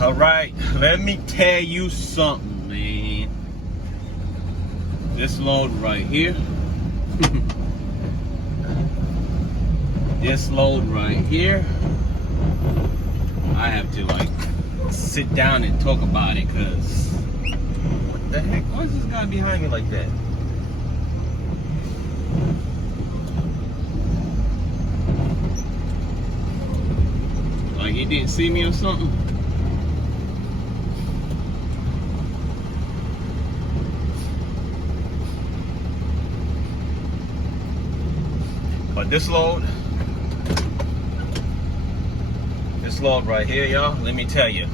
All right, let me tell you something, man. This load right here. This load right here. I have to like sit down and talk about it, cause what the heck? Why is this guy behind me like that? Like he didn't see me or something? But this load right here, y'all, let me tell you,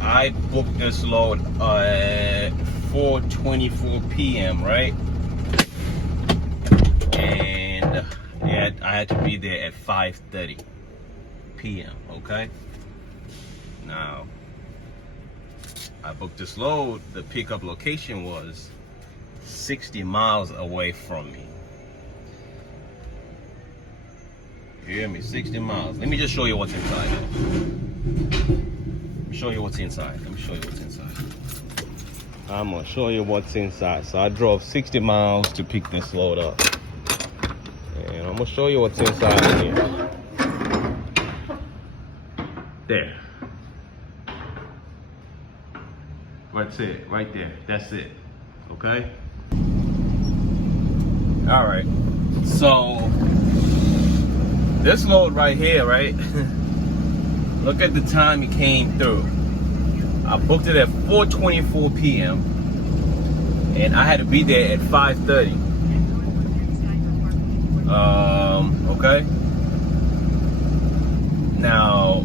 I booked this load at 4:24 p.m., right? And I had to be there at 5:30 p.m., okay? Now, I booked this load. The pickup location was 60 miles away from me. You hear me? 60 miles. Let me just show you what's inside. Let me show you what's inside. I'm gonna show you what's inside. So I drove 60 miles to pick this load up. And I'm gonna show you what's inside here. There. That's it, right there. That's it. Okay? Alright. So this load right here, right? Look at the time it came through. I booked it at 4:24 p.m. and I had to be there at 5:30. Okay. Now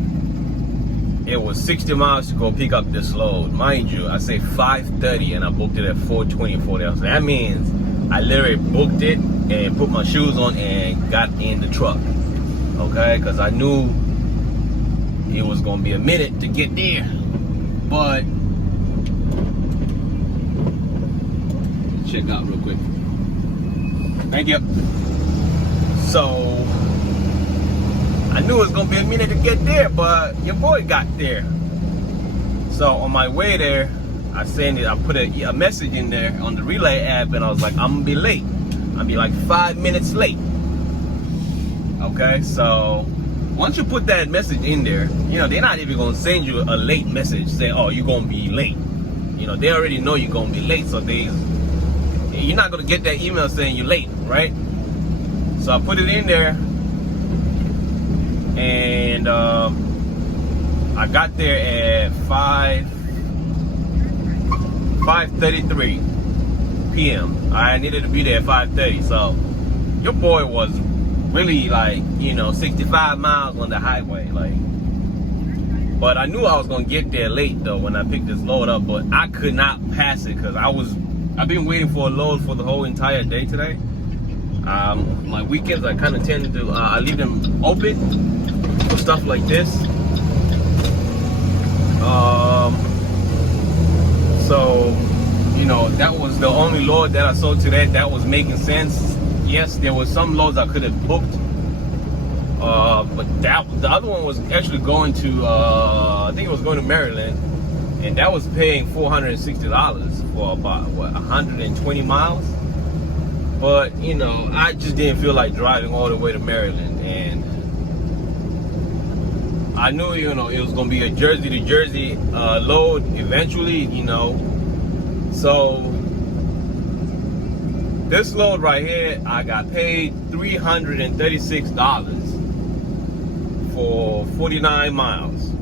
it was 60 miles to go pick up this load. Mind you, I say 5:30 and I booked it at 4:24. So that means I literally booked it and put my shoes on and got in the truck. Okay, because I knew it was gonna be a minute to get there, but check out real quick. Thank you. So I knew it was gonna be a minute to get there, but your boy got there. So on my way there, I put a message in there on the Relay app, and I was like, I'm gonna be late. I'll be like 5 minutes late. Okay, so once you put that message in there, you know, they're not even gonna send you a late message saying, oh, you're gonna be late. You know, they already know you're gonna be late, so you're not gonna get that email saying you're late, right? So I put it in there, and I got there at 5:33 p.m. I needed to be there at 5:30, so your boy was really like, you know, 65 miles on the highway, like. But I knew I was gonna get there late though when I picked this load up, but I could not pass it because I've been waiting for a load for the whole entire day today. My weekends I kind of tend to I leave them open for stuff like this. So, you know, that was the only load that I saw today that was making sense. Yes, there were some loads I could have booked, but the other one was actually going to, I think it was going to Maryland, and that was paying $460 for about, 120 miles. But, you know, I just didn't feel like driving all the way to Maryland, and I knew, you know, it was going to be a Jersey to Jersey load eventually, you know, so this load right here, I got paid $336 for 49 miles.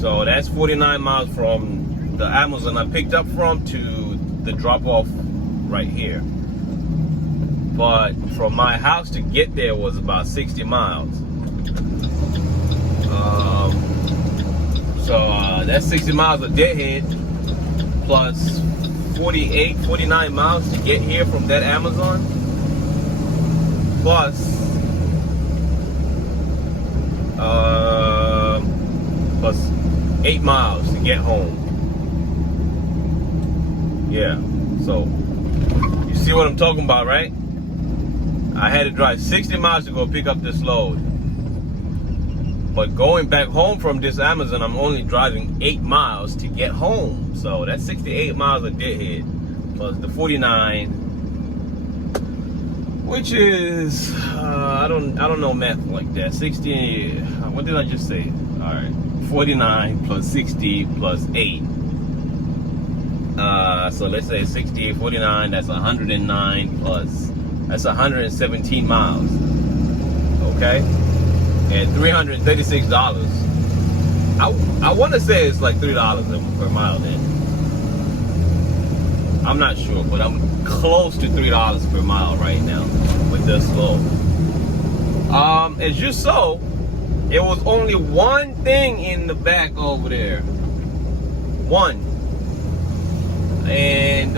So that's 49 miles from the Amazon I picked up from to the drop-off right here. But from my house to get there was about 60 miles. That's 60 miles of deadhead plus 49 miles to get here from that Amazon, plus 8 miles to get home. Yeah, so you see what I'm talking about, right? I had to drive 60 miles to go pick up this load. But going back home from this Amazon, I'm only driving 8 miles to get home. So that's 68 miles a deadhead plus the 49, which is I don't know math like that. 60. What did I just say? All right, 49 plus 60 plus 8. So let's say 60, 49. That's 109 plus. That's 117 miles. Okay. And $336. I want to say it's like $3 per mile then. I'm not sure, but I'm close to $3 per mile right now with this load. As you saw, it was only one thing in the back over there. One. And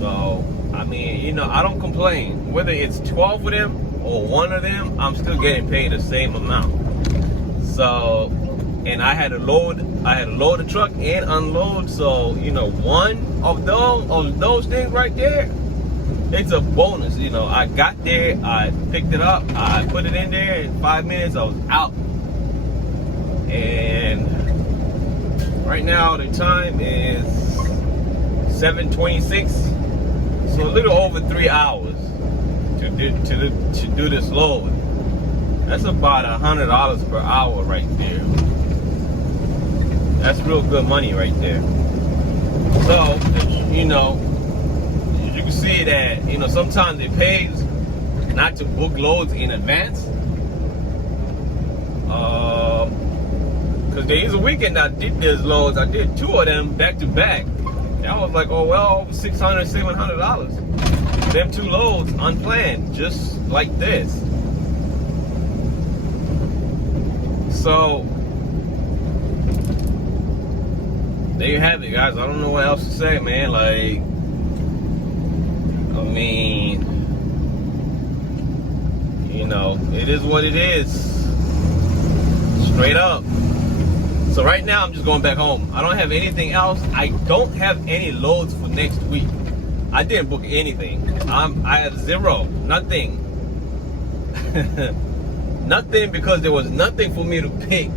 so, I mean, you know, I don't complain. Whether it's 12 of them or one of them, I'm still getting paid the same amount. So, and I had to load the truck and unload. So, you know, one of those things right there, it's a bonus. You know, I got there, I picked it up, I put it in there. In 5 minutes, I was out. And right now the time is 7:26, so a little over 3 hours to do this load. That's about $100 per hour right there. That's real good money right there. So, you know, you can see that, you know, sometimes it pays not to book loads in advance. Because there is a weekend I did these loads. I did 2 of them back to back. And I was like, oh well, $600, $700. Them 2 loads unplanned, just like this. So there you have it, guys. I don't know what else to say, man. Like, I mean, you know, it is what it is. Straight up. So right now I'm just going back home. I don't have anything else. I don't have any loads for next week. I didn't book anything. I had 0, nothing. Nothing, because there was nothing for me to pick.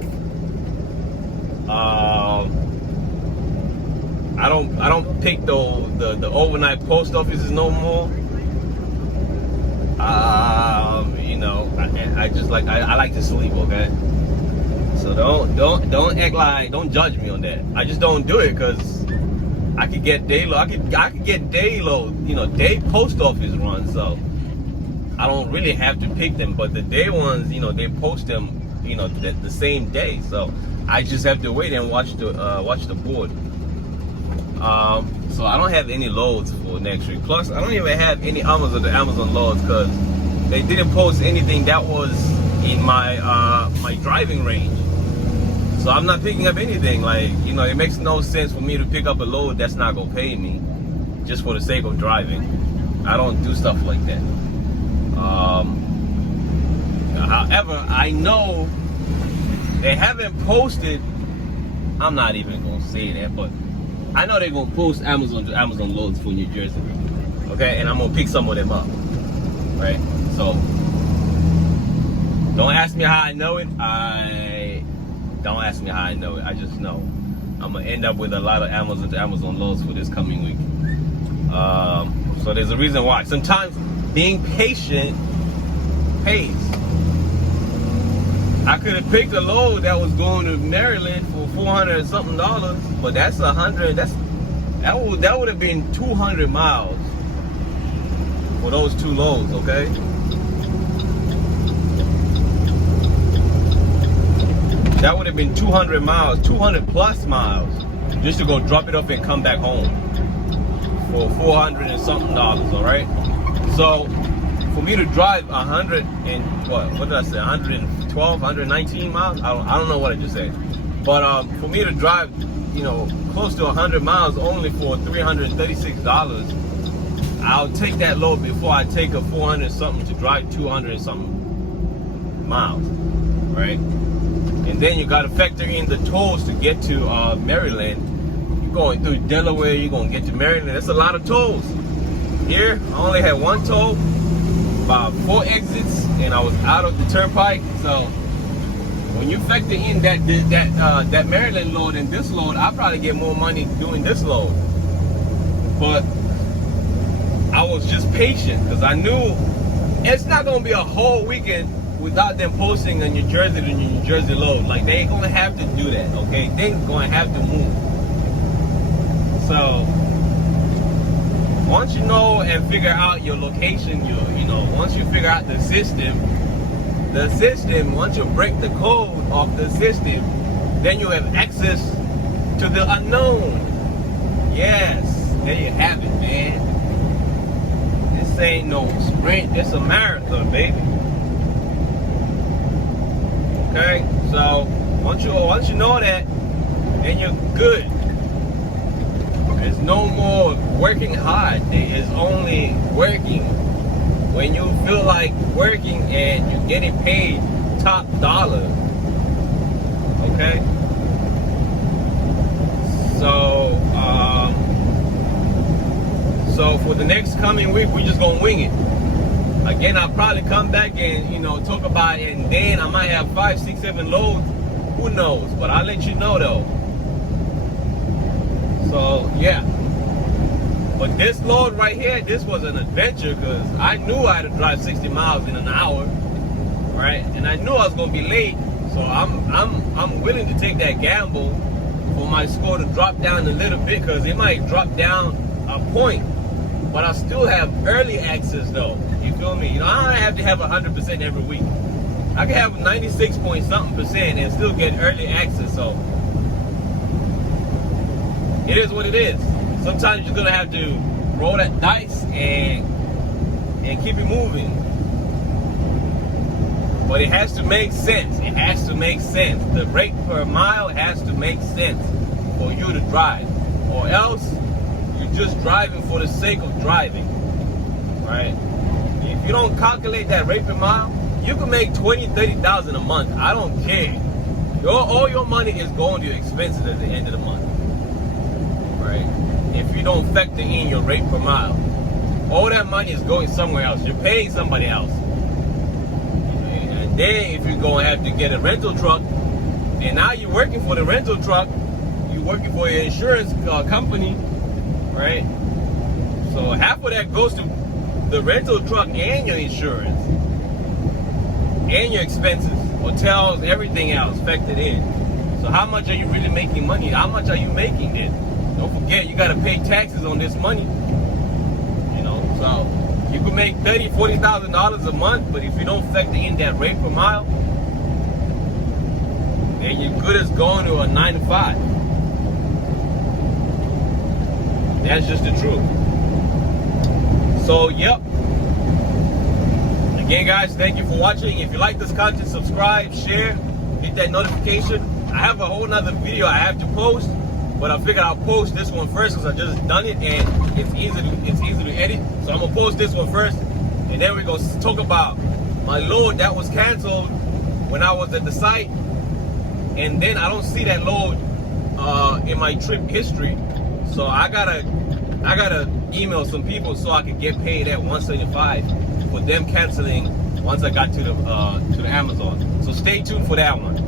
I don't pick the overnight post offices no more. You know, I just like I like to sleep, okay? So don't act like, don't judge me on that. I just don't do it because I could get day load. I could get day load, you know, day post office runs. So I don't really have to pick them. But the day ones, you know, they post them, you know, the same day. So I just have to wait and watch the board. So I don't have any loads for next week. Plus, I don't even have any Amazon loads because they didn't post anything that was in my my driving range. So I'm not picking up anything. Like, you know, it makes no sense for me to pick up a load that's not gonna pay me just for the sake of driving. I don't do stuff like that. However, I know they haven't posted. I'm not even gonna say that, but I know they're gonna post Amazon loads for New Jersey. Okay, and I'm gonna pick some of them up. Right? So don't ask me how I know it. Don't ask me how I know it. I just know I'm gonna end up with a lot of Amazon loads for this coming week. So there's a reason why. Sometimes being patient pays. I could have picked a load that was going to Maryland for $400 and something, but that's 100. That would have been 200 miles for those 2 loads. Okay. That would have been 200 miles, 200 plus miles, just to go drop it off and come back home for $400 and something, all right? So for me to drive 100 and what did I say, 112, 119 miles? I don't know what I just said. But for me to drive, you know, close to 100 miles only for $336, I'll take that load before I take a 400 something to drive 200 and something miles, right? And then you got to factor in the tolls to get to Maryland. You're going through Delaware, you're going to get to Maryland. That's a lot of tolls. Here, I only had 1 toll, about 4 exits, and I was out of the turnpike. So When you factor in that Maryland load and this load, I probably get more money doing this load. But I was just patient because I knew it's not gonna be a whole weekend without them posting a New Jersey to New Jersey load. Like, they ain't gonna have to do that, okay? They're gonna have to move. So once you know and figure out your location, once you figure out the system, once you break the code of the system, then you have access to the unknown. Yes, there you have it, man. This ain't no sprint, it's a marathon, baby. Okay, so once you know that, then you're good. There's no more working hard. There is only working when you feel like working and you're getting paid top dollar. Okay? So for the next coming week, we're just gonna wing it. Again, I'll probably come back and talk about it, and then I might have 5, 6, 7 loads. Who knows? But I'll let you know though. So yeah. But this load right here, this was an adventure because I knew I had to drive 60 miles in an hour, right? And I knew I was gonna be late, so I'm willing to take that gamble for my score to drop down a little bit because it might drop down a point, but I still have early access though. You feel me? I don't have to have 100% every week. I can have 96 point something% and still get early access. So it is what it is. Sometimes you're gonna have to roll that dice and keep it moving. But it has to make sense. It has to make sense. The rate per mile has to make sense for you to drive. Or else you're just driving for the sake of driving. Right? If you don't calculate that rate per mile, you can make $20,000, $30,000 a month. I don't care. All your money is going to your expenses at the end of the month. Right? If you don't factor in your rate per mile, all that money is going somewhere else. You're paying somebody else. And then if you're going to have to get a rental truck, and now you're working for the rental truck, you're working for your insurance company, right? So half of that goes to the rental truck and your insurance and your expenses, hotels, everything else factored in. So how much are you really making money? How much are you making then? Don't forget, you got to pay taxes on this money. So you can make $30,000, $40,000 a month, but if you don't factor in that rate per mile, then you're good as going to a 9 to 5. That's just the truth. So, yep. Again, guys, thank you for watching. If you like this content, subscribe, share, hit that notification. I have a whole nother video I have to post, but I figured I'll post this one first because I just done it and it's easy to edit. So I'm gonna post this one first, and then we're gonna talk about my load that was canceled when I was at the site, and then I don't see that load in my trip history. So I gotta email some people so I can get paid at $175 for them canceling once I got to the Amazon. So stay tuned for that one.